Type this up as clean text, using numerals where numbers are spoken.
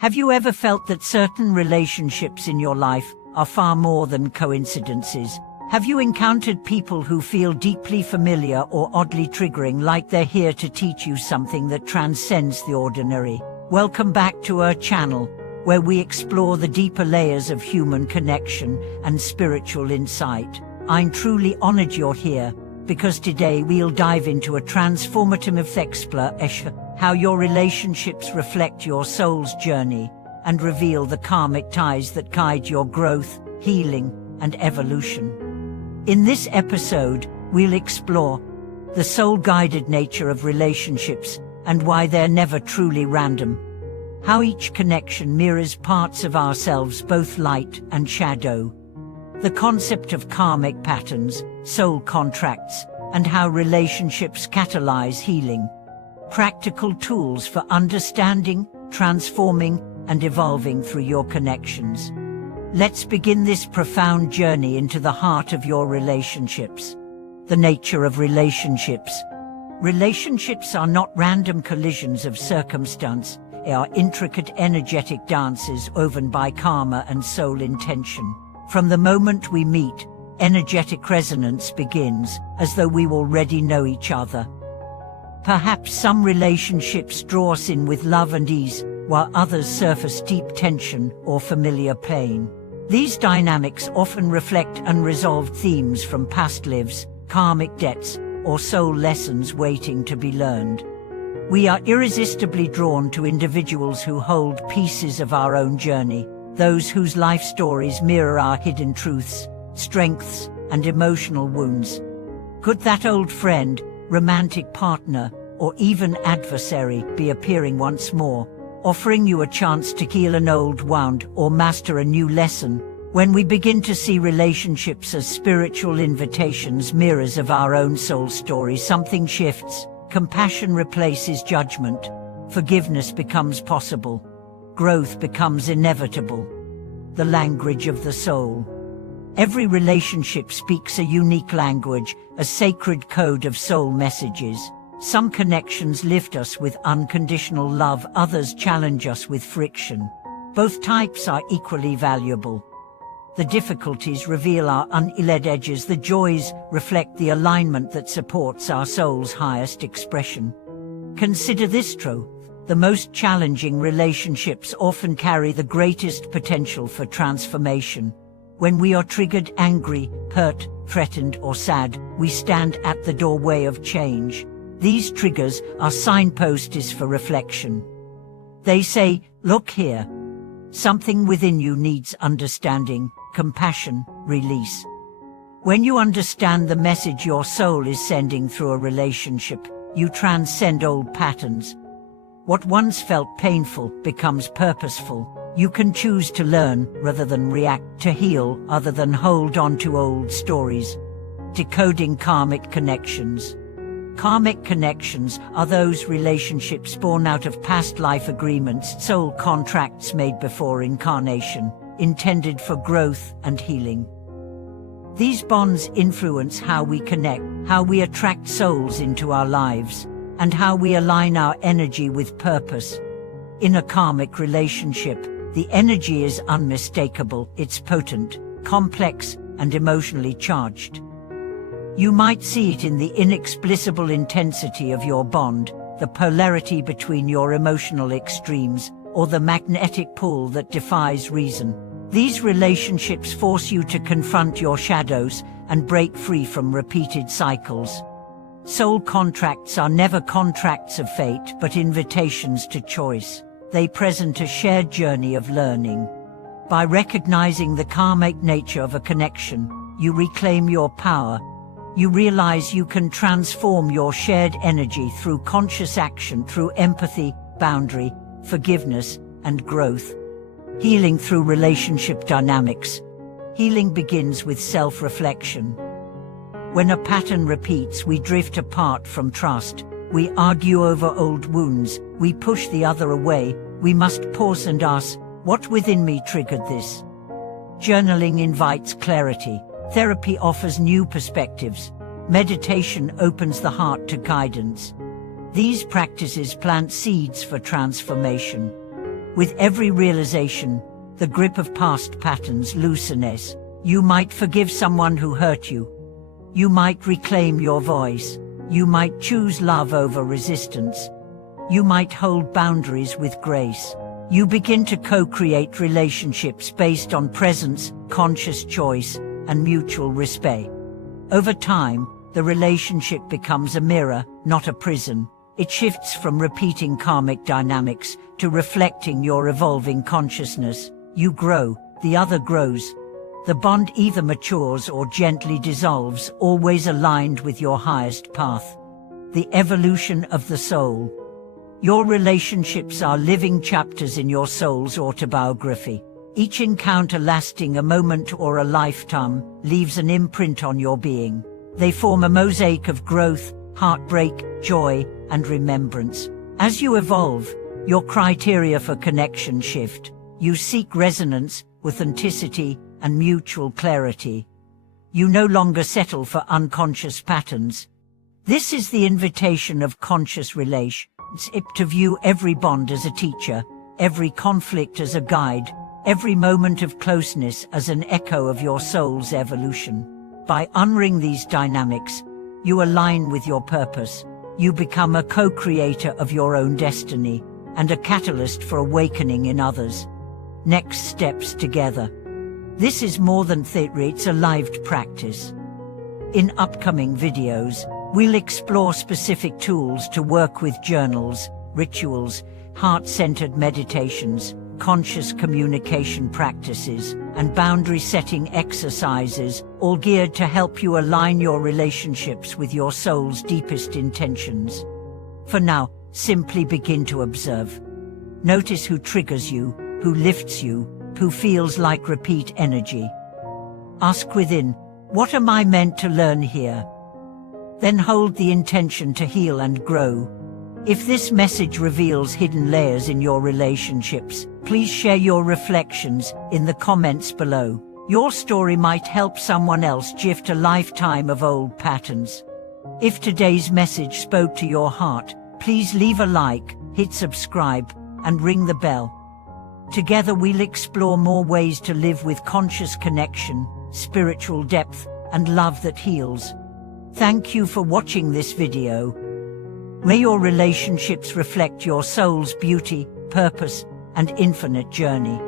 Have you ever felt that certain relationships in your life are far more than coincidences? Have you encountered people who feel deeply familiar or oddly triggering, like they're here to teach you something that transcends the ordinary? Welcome back to our channel, where we explore the deeper layers of human connection and spiritual insight. I'm truly honored you're here, because today we'll dive into a transformative exploration how your relationships reflect your soul's journey and reveal the karmic ties that guide your growth, healing, and evolution. In this episode, we'll explore the soul-guided nature of relationships and why they're never truly random, how each connection mirrors parts of ourselves, both light and shadow, the concept of karmic patterns, soul contracts, and how relationships catalyze healing, practical tools for understanding, transforming, and evolving through your connections. Let's begin this profound journey into the heart of your relationships. The nature of relationships. Relationships are not random collisions of circumstance, they are intricate energetic dances woven by karma and soul intention. From the moment we meet, energetic resonance begins, as though we already know each other. Perhaps some relationships draw us in with love and ease, while others surface deep tension or familiar pain. These dynamics often reflect unresolved themes from past lives, karmic debts, or soul lessons waiting to be learned. We are irresistibly drawn to individuals who hold pieces of our own journey, those whose life stories mirror our hidden truths, strengths, and emotional wounds. Could that old friend, romantic partner, or even adversary be appearing once more, offering you a chance to heal an old wound or master a new lesson? When we begin to see relationships as spiritual invitations, mirrors of our own soul story, something shifts. Compassion replaces judgment. Forgiveness becomes possible. Growth becomes inevitable. The language of the soul. Every relationship speaks a unique language, a sacred code of soul messages. Some connections lift us with unconditional love, others challenge us with friction. Both types are equally valuable. The difficulties reveal our unhealed edges, the joys reflect the alignment that supports our soul's highest expression. Consider this truth: the most challenging relationships often carry the greatest potential for transformation. When we are triggered, angry, hurt, threatened, or sad, we stand at the doorway of change. These triggers are signposts for reflection. They say, "Look here. Something within you needs understanding, compassion, release." When you understand the message your soul is sending through a relationship, you transcend old patterns. What once felt painful becomes purposeful. You can choose to learn rather than react, to heal other than hold on to old stories. Decoding karmic connections. Karmic connections are those relationships born out of past life agreements, soul contracts made before incarnation, intended for growth and healing. These bonds influence how we connect, how we attract souls into our lives, and how we align our energy with purpose. In a karmic relationship, the energy is unmistakable, it's potent, complex, and emotionally charged. You might see it in the inexplicable intensity of your bond, the polarity between your emotional extremes, or the magnetic pull that defies reason. These relationships force you to confront your shadows and break free from repeated cycles. Soul contracts are never contracts of fate, but invitations to choice. They present a shared journey of learning. By recognizing the karmic nature of a connection, you reclaim your power. You realize you can transform your shared energy through conscious action, through empathy, boundary, forgiveness, and growth. Healing through relationship dynamics. Healing begins with self-reflection. When a pattern repeats, we drift apart from trust. We argue over old wounds, we push the other away. We must pause and ask, what within me triggered this? Journaling invites clarity. Therapy offers new perspectives. Meditation opens the heart to guidance. These practices plant seeds for transformation. With every realization, the grip of past patterns loosens. You might forgive someone who hurt you. You might reclaim your voice. You might choose love over resistance. You might hold boundaries with grace. You begin to co-create relationships based on presence, conscious choice, and mutual respect. Over time, the relationship becomes a mirror, not a prison. It shifts from repeating karmic dynamics to reflecting your evolving consciousness. You grow, the other grows. The bond either matures or gently dissolves, always aligned with your highest path. The evolution of the soul. Your relationships are living chapters in your soul's autobiography. Each encounter, lasting a moment or a lifetime, leaves an imprint on your being. They form a mosaic of growth, heartbreak, joy, and remembrance. As you evolve, your criteria for connection shift. You seek resonance, authenticity, and mutual clarity. You no longer settle for unconscious patterns. This is the invitation of conscious relations, to view every bond as a teacher, every conflict as a guide, every moment of closeness as an echo of your soul's evolution. By honoring these dynamics, you align with your purpose. You become a co-creator of your own destiny and a catalyst for awakening in others. Next steps together. This is more than theory, it's a lived practice. In upcoming videos, we'll explore specific tools to work with: journals, rituals, heart-centered meditations, conscious communication practices, and boundary-setting exercises, all geared to help you align your relationships with your soul's deepest intentions. For now, simply begin to observe. Notice who triggers you, who lifts you, who feels like repeat energy. Ask within, what am I meant to learn here? Then hold the intention to heal and grow. If this message reveals hidden layers in your relationships, please share your reflections in the comments below. Your story might help someone else shift a lifetime of old patterns. If today's message spoke to your heart, please leave a like, hit subscribe, and ring the bell. Together we'll explore more ways to live with conscious connection, spiritual depth, and love that heals. Thank you for watching this video. May your relationships reflect your soul's beauty, purpose, and infinite journey.